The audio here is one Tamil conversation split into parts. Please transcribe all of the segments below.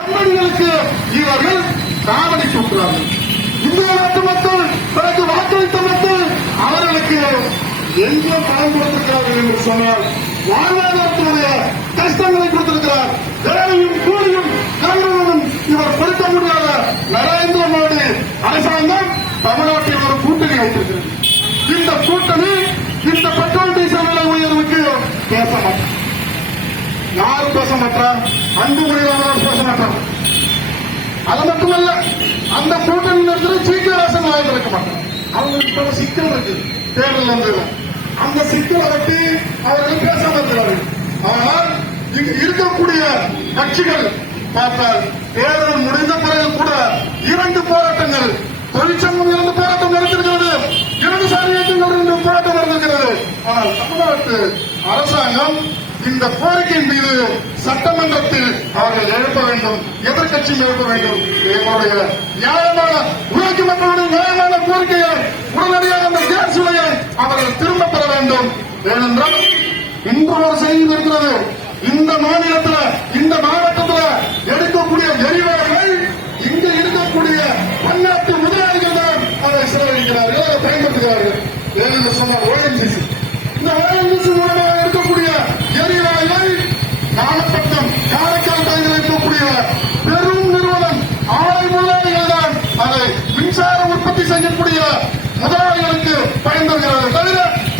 கம்பெனிகளுக்கு இவர்கள் காவடி தூக்குறார்கள். இந்திய நாட்டு மக்கள் பிறகு வாக்களித்த மக்கள் அவர்களுக்கு எங்கே பணம் கொடுத்திருக்கிறார்கள் என்று சொன்னால் வாழ்வாதாரத்தினுடைய கஷ்டங்களை கொடுத்திருக்கிறார். வேலையும் கூலியும் கல்வியும் இவர் கொடுக்க முடியாத நரேந்திர மோடி அரசாங்கம் தமிழ்நாட்டில் ஒரு கூட்டணி வைத்திருக்கிறது. இந்த கூட்டணி இந்த பெட்ரோல் டீசல் விலை உயர்வுக்கு பேச மாட்டார். யாரும் பேச மாட்டார். அன்புமணியாளர் பேச மாட்டார். அது மட்டுமல்ல, அந்த கூட்டணி நடத்துகிற சீக்கிரவாசம் இருக்க மாட்டார். அவங்களுக்கு சிக்கல் இருக்கு. தேர்தல் வந்தது அந்த சிக்கலை பற்றி அவர்கள் பேசாம இருக்கிறார்கள். ஆனால் இங்கு இருக்கக்கூடிய கட்சிகள் பார்த்தால் தேர்தல் முடிந்த பிறகு கூட 2 போராட்டங்கள், தொழிற்சங்கம் 2 போராட்டம் நடத்திருக்கிறது, இடதுசாரி இயக்கங்கள் 2 போராட்டம் நடந்திருக்கிறது. ஆனால் தமிழ்நாட்டு அரசாங்கம் இந்த கோரிக்கையின் மீது சட்டமன்றத்தில் அவர்கள் எழுப்ப வேண்டும், எதிர்கட்சியும் எழுப்ப வேண்டும். எங்களுடைய நியாயமான உழைக்கும் மக்களுடைய நியாயமான கோரிக்கையை உடனடியாக அந்த கேஸ் விலையை அவர்கள் திரும்ப பெற வேண்டும். ஏனென்றால் இன்று ஒரு செய்தி இருக்கிறது. இந்த மாநிலத்தில் இந்த மாவட்டத்தில் எடுக்கக்கூடிய எரிவாயுவை இங்கு இருக்கக்கூடிய பன்னாட்டு முதலாளிகள் தான் அதை செலவழிக்கிறார்கள், அதை பயன்படுத்துகிறார்கள். ஏனென்று சொன்னால் ONGC, இந்த ONGC மூலமாக இருக்கக்கூடிய எரிவாயுவை நாகப்பட்டினம் காரைக்கால் பகுதியில் இருக்கக்கூடிய பெரும் நிறுவனம் ஆலை முதலாளிகள் தான் அதை மின்சார உற்பத்தி செய்யக்கூடிய முதலாளிகளுக்கு பயன்படுகிறார்கள். தவிர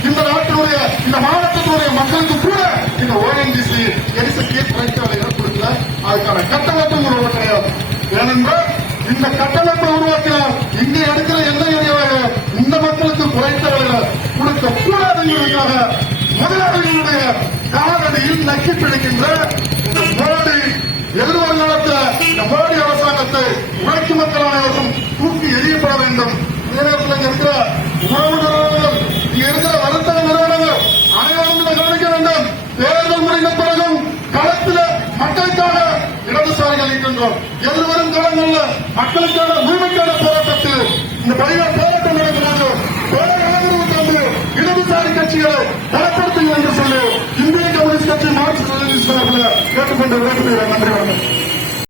இந்த நாட்டினுடைய இந்த மாவட்டத்தினுடைய மக்களுக்கு கூட இந்த ONGC எரிசக்தியை குறைக்க விலைகள் கொடுக்கல. அதுக்கான கட்டமைப்பு உருவாக்க கிடையாது. ஏனென்றால் இந்த கட்டமைப்பை உருவாக்கினால் இங்கே எடுக்கிற எண்ணெய் எரிவாயு இந்த மக்களுக்கு குறைத்த விலையில் கொடுக்க கூடாதுங்கிறதுக்காக முதலாளிகளுடைய காலடியில் நக்கி பிடிக்கின்ற இந்த மோடி எதிர்வருங்காலத்தை இந்த மோடி அரசாங்கத்தை உழைக்கும் மக்கள் அனைவரும் தூக்கி எறியப்பட வேண்டும். இதே நேரத்தில் இங்க இருக்கிற உணவு நிறுவனங்கள், இங்க இருக்கிற வர்த்தக நிறுவனங்கள் அனைவரும் இதை கவனிக்க வேண்டும். தேர்தல் முடிந்த பிறகும் களத்தில் மக்களுக்காக இடதுசாரிகள் இருக்கின்றோம். எதிர்வரும் காலங்களில் மக்களுக்கான உரிமைக்கான போராட்டத்தில் இந்த பணிகள் போராட்டம் நடக்கிறது. ஆதரவு தந்து இடதுசாரி கட்சிகளை பலப்படுத்துங்கள் என்று சொல்லி இந்திய கம்யூனிஸ்ட் கட்சி மார்க்சிஸ்ட் லெனினிஸ்ட் கேட்டுக்கொண்டு விடைபெறுகிறேன். நன்றி வணக்கம்.